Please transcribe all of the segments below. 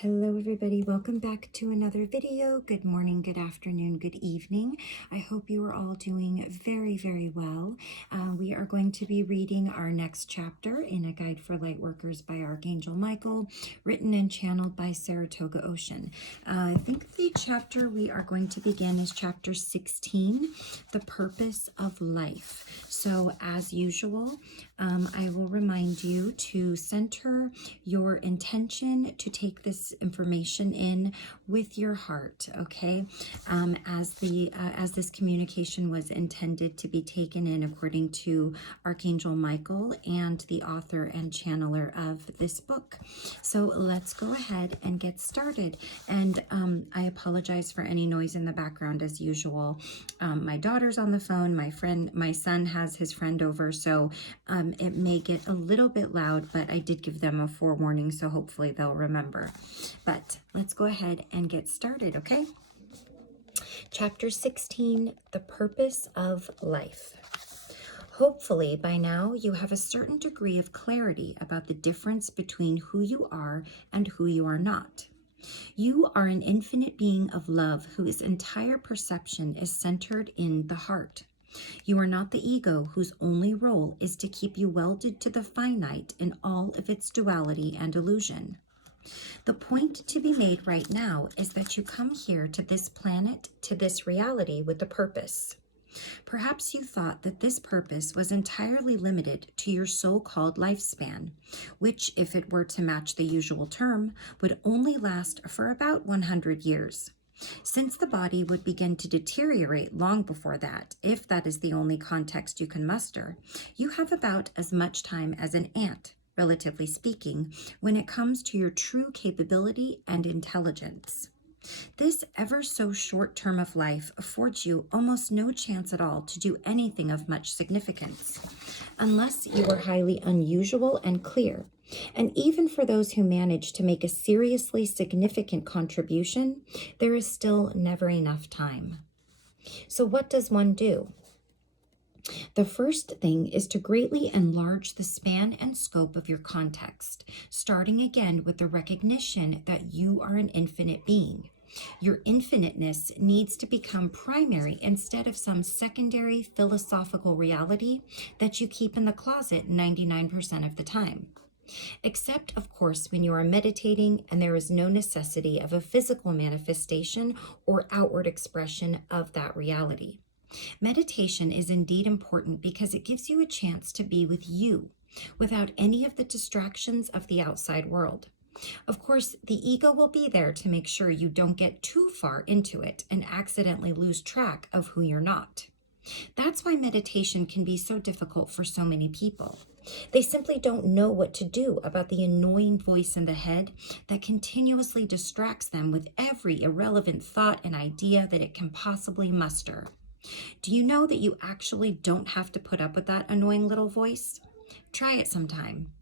Hello everybody, welcome back to another video. Good morning, good afternoon, good evening. I hope you are all doing very well. We are going to be reading our next chapter in A Guide for Lightworkers by Archangel Michael, written and channeled by Saratoga Ocean. I think the chapter we are going to begin is chapter 16, The Purpose of Life. So as usual, I will remind you to center your intention to take this information in with your heart, okay? As this communication was intended to be taken in according to Archangel Michael and the author and channeler of this book. So let's go ahead and get started. And I apologize for any noise in the background as usual. My daughter's on the phone. My son has his friend over, so it may get a little bit loud, but I did give them a forewarning, so hopefully they'll remember. But let's go ahead and get started, okay? Chapter 16, The Purpose of Life. Hopefully by now you have a certain degree of clarity about the difference between who you are and who you are not. You are an infinite being of love whose entire perception is centered in the heart. You are not the ego whose only role is to keep you welded to the finite in all of its duality and illusion. The point to be made right now is that you come here to this planet, to this reality with a purpose. Perhaps you thought that this purpose was entirely limited to your so-called lifespan, which, if it were to match the usual term, would only last for about 100 years. Since the body would begin to deteriorate long before that, if that is the only context you can muster, you have about as much time as an ant, relatively speaking, when it comes to your true capability and intelligence. This ever so short term of life affords you almost no chance at all to do anything of much significance, unless you are highly unusual and clear. And even for those who manage to make a seriously significant contribution, there is still never enough time. So what does one do? The first thing is to greatly enlarge the span and scope of your context, starting again with the recognition that you are an infinite being. Your infiniteness needs to become primary instead of some secondary philosophical reality that you keep in the closet 99% of the time. Except, of course, when you are meditating and there is no necessity of a physical manifestation or outward expression of that reality. Meditation is indeed important because it gives you a chance to be with you without any of the distractions of the outside world. Of course, the ego will be there to make sure you don't get too far into it and accidentally lose track of who you're not. That's why meditation can be so difficult for so many people. They simply don't know what to do about the annoying voice in the head that continuously distracts them with every irrelevant thought and idea that it can possibly muster. Do you know that you actually don't have to put up with that annoying little voice? Try it sometime.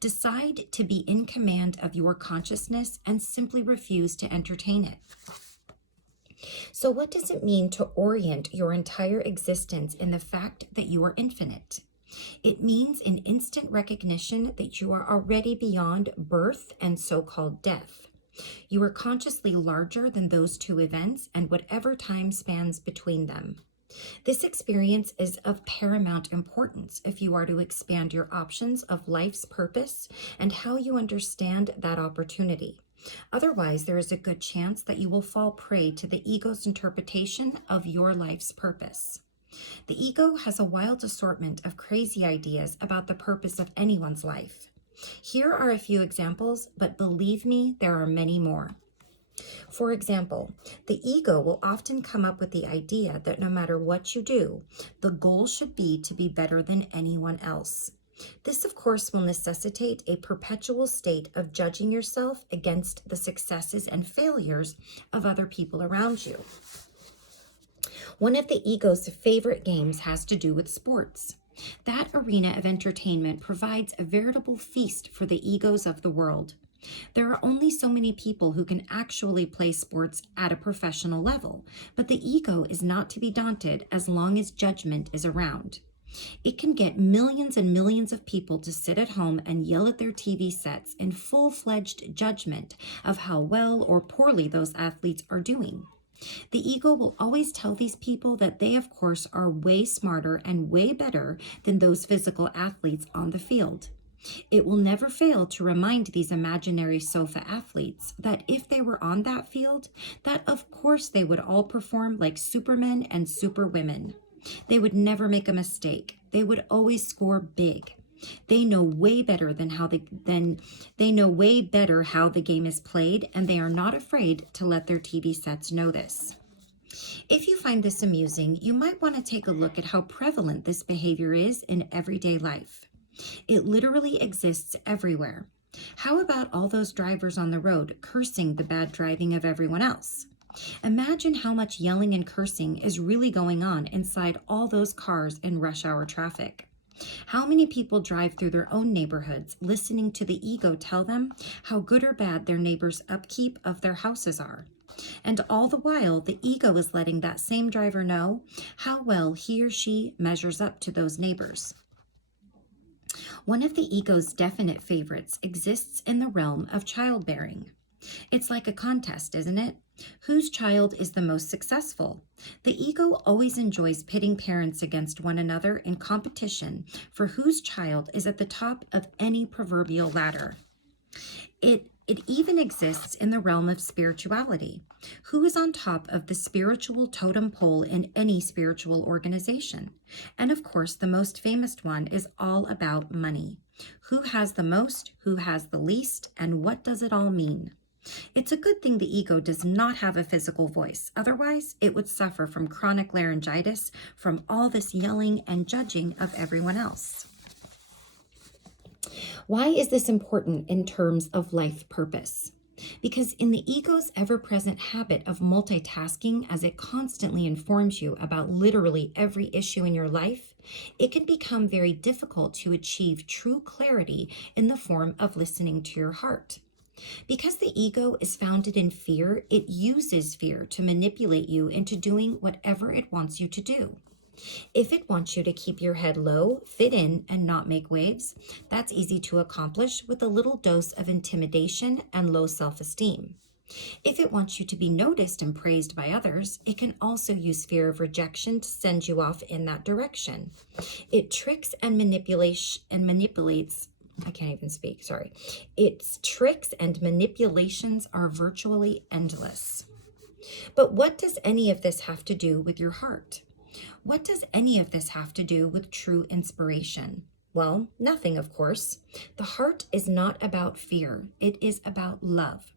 Decide to be in command of your consciousness and simply refuse to entertain it. So what does it mean to orient your entire existence in the fact that you are infinite? It means an instant recognition that you are already beyond birth and so-called death. You are consciously larger than those two events and whatever time spans between them. This experience is of paramount importance if you are to expand your options of life's purpose and how you understand that opportunity. Otherwise, there is a good chance that you will fall prey to the ego's interpretation of your life's purpose. The ego has a wild assortment of crazy ideas about the purpose of anyone's life. Here are a few examples, but believe me, there are many more. For example, the ego will often come up with the idea that no matter what you do, the goal should be to be better than anyone else. This, of course, will necessitate a perpetual state of judging yourself against the successes and failures of other people around you. One of the ego's favorite games has to do with sports. That arena of entertainment provides a veritable feast for the egos of the world. There are only so many people who can actually play sports at a professional level, but the ego is not to be daunted as long as judgment is around. It can get millions and millions of people to sit at home and yell at their TV sets in full-fledged judgment of how well or poorly those athletes are doing. The ego will always tell these people that they, of course, are way smarter and way better than those physical athletes on the field. It will never fail to remind these imaginary sofa athletes that if they were on that field, that of course they would all perform like supermen and superwomen. They would never make a mistake. They would always score big. They know way better how the game is played, and they are not afraid to let their TV sets know this. If you find this amusing, you might want to take a look at how prevalent this behavior is in everyday life. It literally exists everywhere. How about all those drivers on the road cursing the bad driving of everyone else? Imagine how much yelling and cursing is really going on inside all those cars in rush hour traffic. How many people drive through their own neighborhoods listening to the ego tell them how good or bad their neighbors' upkeep of their houses are? And all the while, the ego is letting that same driver know how well he or she measures up to those neighbors. One of the ego's definite favorites exists in the realm of childbearing. It's like a contest, isn't it? Whose child is the most successful? The ego always enjoys pitting parents against one another in competition for whose child is at the top of any proverbial ladder. It even exists in the realm of spirituality. Who is on top of the spiritual totem pole in any spiritual organization? And of course, the most famous one is all about money. Who has the most, who has the least, and what does it all mean? It's a good thing the ego does not have a physical voice. Otherwise, it would suffer from chronic laryngitis from all this yelling and judging of everyone else. Why is this important in terms of life purpose? Because in the ego's ever-present habit of multitasking as it constantly informs you about literally every issue in your life, it can become very difficult to achieve true clarity in the form of listening to your heart. Because the ego is founded in fear, it uses fear to manipulate you into doing whatever it wants you to do. If it wants you to keep your head low, fit in, and not make waves, that's easy to accomplish with a little dose of intimidation and low self-esteem. If it wants you to be noticed and praised by others, it can also use fear of rejection to send you off in that direction. It tricks and manipulates. I can't even speak, sorry. Its tricks and manipulations are virtually endless. But what does any of this have to do with your heart? What does any of this have to do with true inspiration? Well, nothing, of course. The heart is not about fear. It is about love.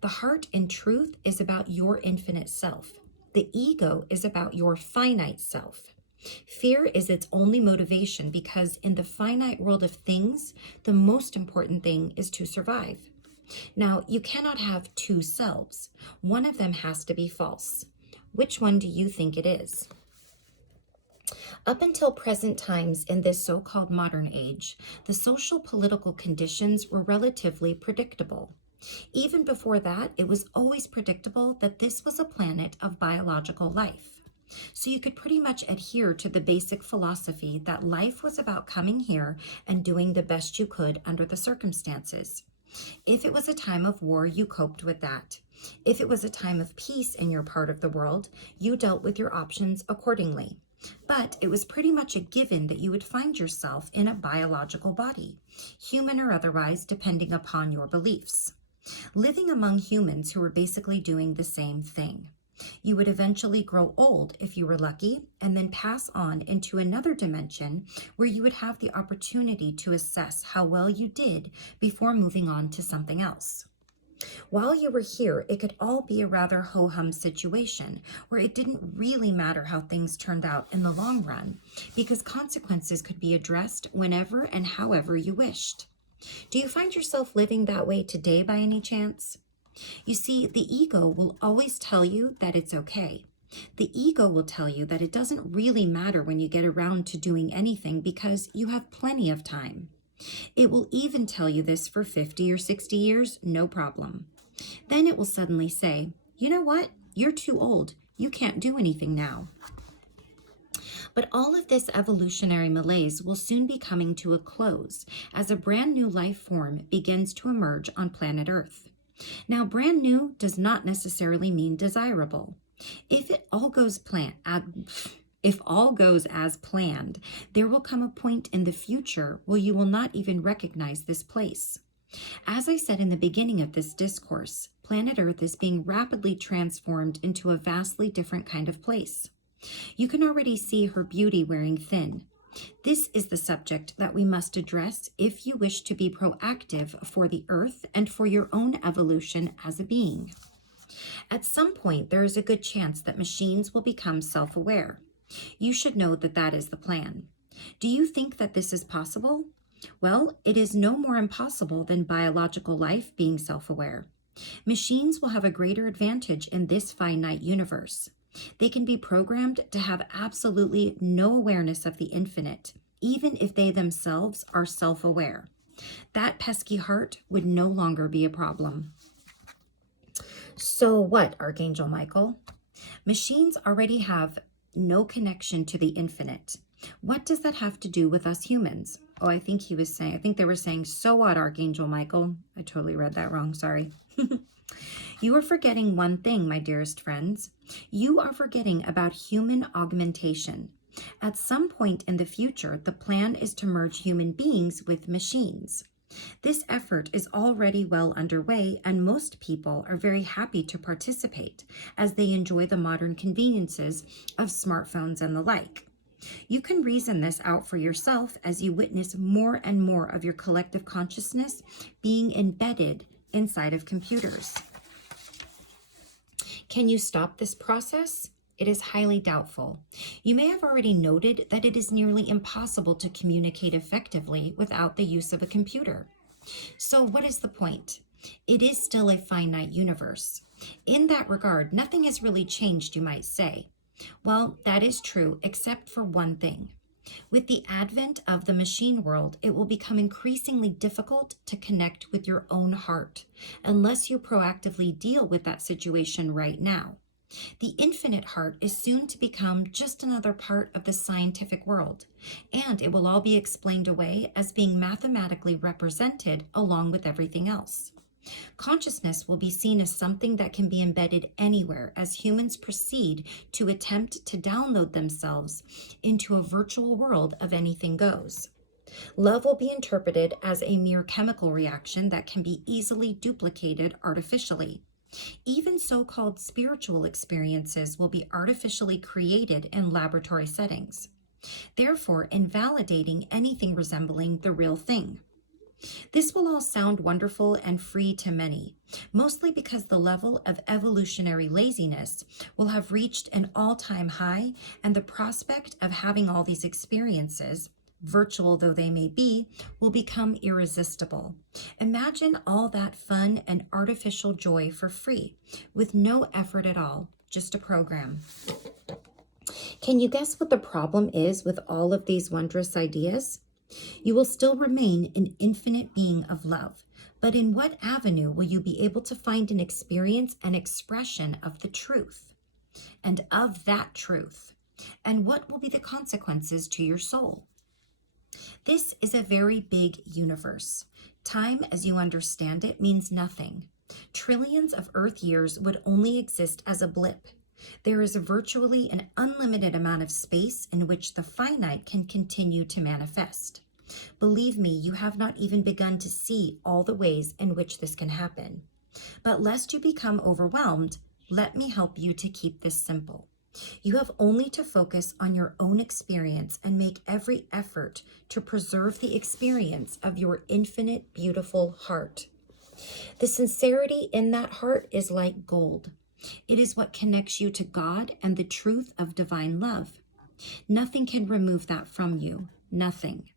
The heart, in truth, is about your infinite self. The ego is about your finite self. Fear is its only motivation because in the finite world of things, the most important thing is to survive. Now, you cannot have two selves. One of them has to be false. Which one do you think it is? Up until present times in this so-called modern age, the social political conditions were relatively predictable. Even before that, it was always predictable that this was a planet of biological life. So you could pretty much adhere to the basic philosophy that life was about coming here and doing the best you could under the circumstances. If it was a time of war, you coped with that. If it was a time of peace in your part of the world, you dealt with your options accordingly. But it was pretty much a given that you would find yourself in a biological body, human or otherwise, depending upon your beliefs, living among humans who were basically doing the same thing. You would eventually grow old if you were lucky, and then pass on into another dimension where you would have the opportunity to assess how well you did before moving on to something else. While you were here, it could all be a rather ho-hum situation where it didn't really matter how things turned out in the long run, because consequences could be addressed whenever and however you wished. Do you find yourself living that way today by any chance? You see, the ego will always tell you that it's okay. The ego will tell you that it doesn't really matter when you get around to doing anything because you have plenty of time. It will even tell you this for 50 or 60 years, no problem. Then it will suddenly say, you know what? You're too old. You can't do anything now. But all of this evolutionary malaise will soon be coming to a close as a brand new life form begins to emerge on planet Earth. Now, brand new does not necessarily mean desirable. If it all goes if all goes as planned, there will come a point in the future where you will not even recognize this place. As I said in the beginning of this discourse, planet Earth is being rapidly transformed into a vastly different kind of place. You can already see her beauty wearing thin. This is the subject that we must address if you wish to be proactive for the Earth and for your own evolution as a being. At some point, there is a good chance that machines will become self-aware. You should know that that is the plan. Do you think that this is possible? Well, it is no more impossible than biological life being self-aware. Machines will have a greater advantage in this finite universe. They can be programmed to have absolutely no awareness of the infinite, even if they themselves are self-aware. That pesky heart would no longer be a problem. So what, Archangel Michael? Machines already have no connection to the infinite. What does that have to do with us humans? Oh, I think they were saying, so what, Archangel Michael? I totally read that wrong, sorry. You are forgetting one thing, my dearest friends. You are forgetting about human augmentation. At some point in the future, the plan is to merge human beings with machines. This effort is already well underway, and most people are very happy to participate as they enjoy the modern conveniences of smartphones and the like. You can reason this out for yourself as you witness more and more of your collective consciousness being embedded inside of computers. Can you stop this process? It is highly doubtful. You may have already noted that it is nearly impossible to communicate effectively without the use of a computer. So what is the point? It is still a finite universe. In that regard, nothing has really changed, you might say. Well, that is true, except for one thing. With the advent of the machine world, it will become increasingly difficult to connect with your own heart, unless you proactively deal with that situation right now. The infinite heart is soon to become just another part of the scientific world, and it will all be explained away as being mathematically represented along with everything else. Consciousness will be seen as something that can be embedded anywhere as humans proceed to attempt to download themselves into a virtual world of anything goes. Love will be interpreted as a mere chemical reaction that can be easily duplicated artificially. Even so-called spiritual experiences will be artificially created in laboratory settings, therefore invalidating anything resembling the real thing. This will all sound wonderful and free to many, mostly because the level of evolutionary laziness will have reached an all-time high, and the prospect of having all these experiences, virtual though they may be, will become irresistible. Imagine all that fun and artificial joy for free, with no effort at all, just a program. Can you guess what the problem is with all of these wondrous ideas? You will still remain an infinite being of love, but in what avenue will you be able to find an experience and expression of the truth, and of that truth? And what will be the consequences to your soul? This is a very big universe. Time, as you understand it, means nothing. Trillions of Earth years would only exist as a blip. There is virtually an unlimited amount of space in which the finite can continue to manifest. Believe me, you have not even begun to see all the ways in which this can happen. But lest you become overwhelmed, let me help you to keep this simple. You have only to focus on your own experience and make every effort to preserve the experience of your infinite, beautiful heart. The sincerity in that heart is like gold. It is what connects you to God and the truth of divine love. Nothing can remove that from you. Nothing.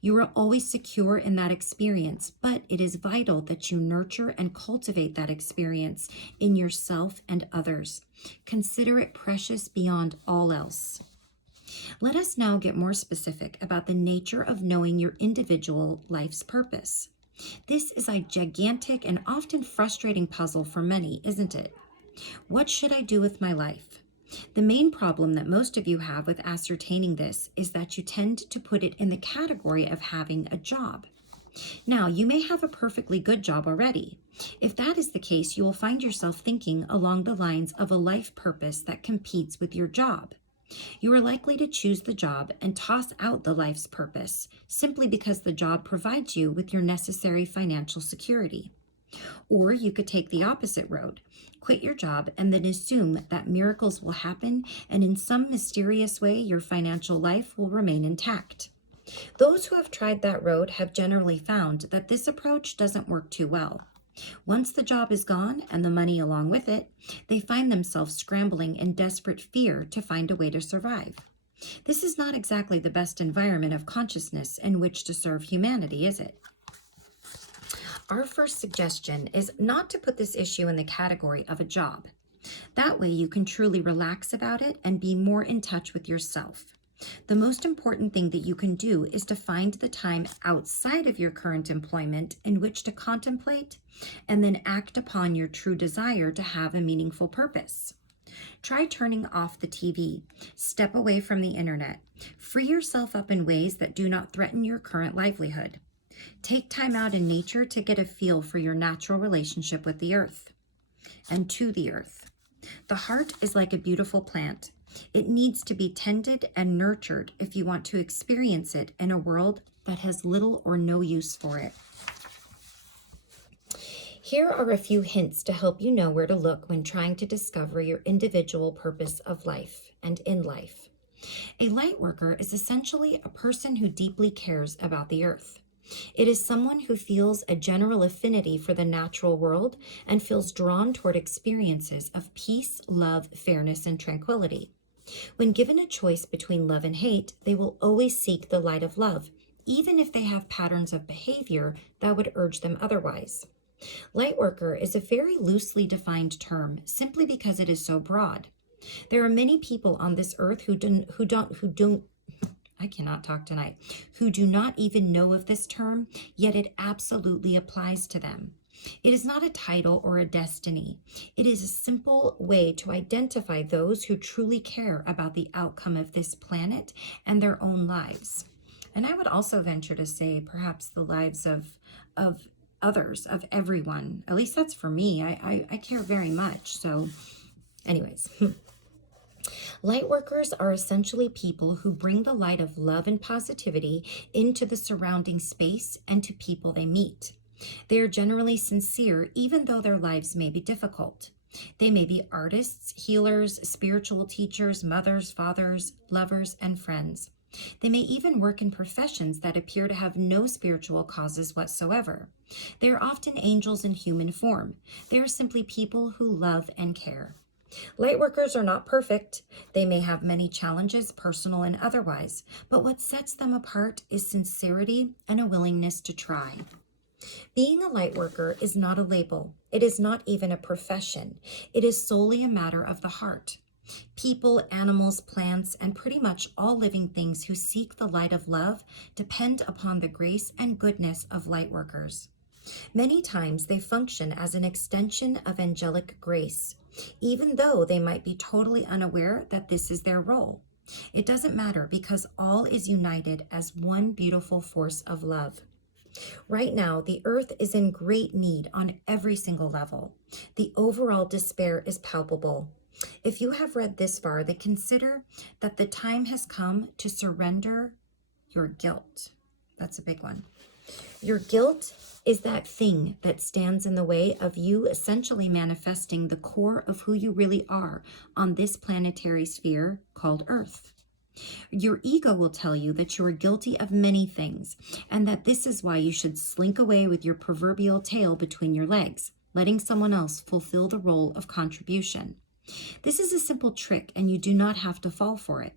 You are always secure in that experience, but it is vital that you nurture and cultivate that experience in yourself and others. Consider it precious beyond all else. Let us now get more specific about the nature of knowing your individual life's purpose. This is a gigantic and often frustrating puzzle for many, isn't it? What should I do with my life? The main problem that most of you have with ascertaining this is that you tend to put it in the category of having a job. Now, you may have a perfectly good job already. If that is the case, you will find yourself thinking along the lines of a life purpose that competes with your job. You are likely to choose the job and toss out the life's purpose simply because the job provides you with your necessary financial security. Or you could take the opposite road, quit your job, and then assume that miracles will happen and in some mysterious way your financial life will remain intact. Those who have tried that road have generally found that this approach doesn't work too well. Once the job is gone and the money along with it, they find themselves scrambling in desperate fear to find a way to survive. This is not exactly the best environment of consciousness in which to serve humanity, is it? Our first suggestion is not to put this issue in the category of a job. That way you can truly relax about it and be more in touch with yourself. The most important thing that you can do is to find the time outside of your current employment in which to contemplate and then act upon your true desire to have a meaningful purpose. Try turning off the TV, step away from the internet, free yourself up in ways that do not threaten your current livelihood. Take time out in nature to get a feel for your natural relationship with the earth and to the earth. The heart is like a beautiful plant. It needs to be tended and nurtured if you want to experience it in a world that has little or no use for it. Here are a few hints to help you know where to look when trying to discover your individual purpose of life and in life. A light worker is essentially a person who deeply cares about the earth. It is someone who feels a general affinity for the natural world and feels drawn toward experiences of peace, love, fairness, and tranquility. When given a choice between love and hate, they will always seek the light of love, even if they have patterns of behavior that would urge them otherwise. Lightworker is a very loosely defined term simply because it is so broad. There are many people on this earth who do not even know of this term, yet it absolutely applies to them. It is not a title or a destiny. It is a simple way to identify those who truly care about the outcome of this planet and their own lives. And I would also venture to say perhaps the lives of others, of everyone. At least that's for me. I care very much. So anyways. Lightworkers are essentially people who bring the light of love and positivity into the surrounding space and to people they meet. They are generally sincere, even though their lives may be difficult. They may be artists, healers, spiritual teachers, mothers, fathers, lovers, and friends. They may even work in professions that appear to have no spiritual causes whatsoever. They are often angels in human form. They are simply people who love and care. Lightworkers are not perfect. They may have many challenges, personal and otherwise, but what sets them apart is sincerity and a willingness to try. Being a lightworker is not a label. It is not even a profession. It is solely a matter of the heart. People, animals, plants, and pretty much all living things who seek the light of love depend upon the grace and goodness of lightworkers. Many times they function as an extension of angelic grace, even though they might be totally unaware that this is their role. It doesn't matter because all is united as one beautiful force of love. Right now, the earth is in great need on every single level. The overall despair is palpable. If you have read this far, then consider that the time has come to surrender your guilt. That's a big one. Your guilt is that thing that stands in the way of you essentially manifesting the core of who you really are on this planetary sphere called Earth. Your ego will tell you that you are guilty of many things, and that this is why you should slink away with your proverbial tail between your legs, letting someone else fulfill the role of contribution. This is a simple trick, and you do not have to fall for it.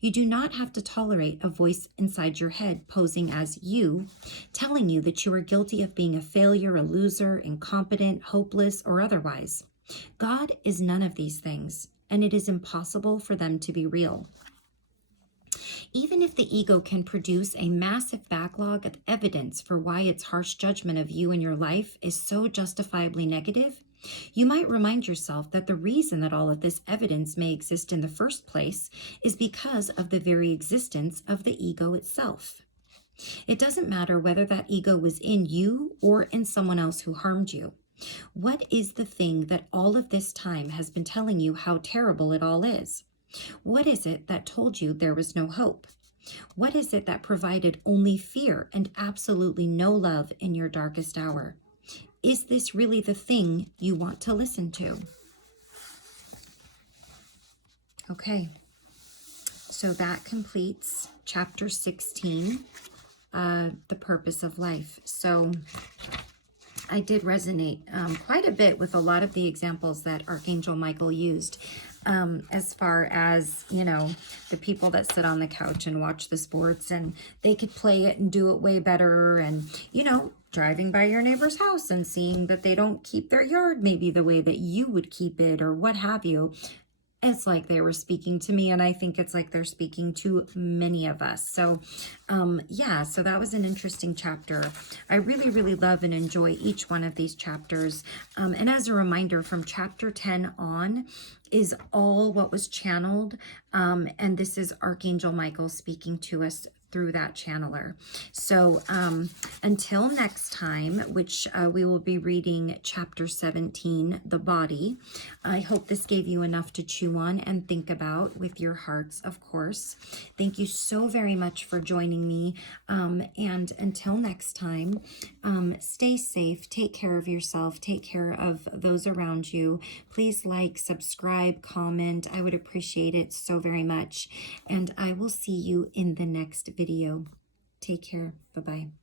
You do not have to tolerate a voice inside your head posing as you, telling you that you are guilty of being a failure, a loser, incompetent, hopeless, or otherwise. God is none of these things, and it is impossible for them to be real. Even if the ego can produce a massive backlog of evidence for why its harsh judgment of you and your life is so justifiably negative, You might remind yourself that the reason that all of this evidence may exist in the first place is because of the very existence of the ego itself. It doesn't matter whether that ego was in you or in someone else who harmed you. What is the thing that all of this time has been telling you how terrible it all is? What is it that told you there was no hope? What is it that provided only fear and absolutely no love in your darkest hour? Is this really the thing you want to listen to? Okay, so that completes chapter 16, The Purpose of Life. So I did resonate quite a bit with a lot of the examples that Archangel Michael used, as far as, you know, the people that sit on the couch and watch the sports and they could play it and do it way better, and, you know, driving by your neighbor's house and seeing that they don't keep their yard maybe the way that you would keep it or what have you. It's like they were speaking to me, and I think it's like they're speaking to many of us. So yeah, so that was an interesting chapter. I really, really love and enjoy each one of these chapters. And as a reminder, from chapter 10 on is all what was channeled. And this is Archangel Michael speaking to us through that channeler. So until next time, which we will be reading chapter 17, The Body. I hope this gave you enough to chew on and think about with your hearts, of course. Thank you so very much for joining me. And until next time, stay safe, take care of yourself, take care of those around you. Please like, subscribe, comment. I would appreciate it so very much. And I will see you in the next video. Take care. Bye-bye.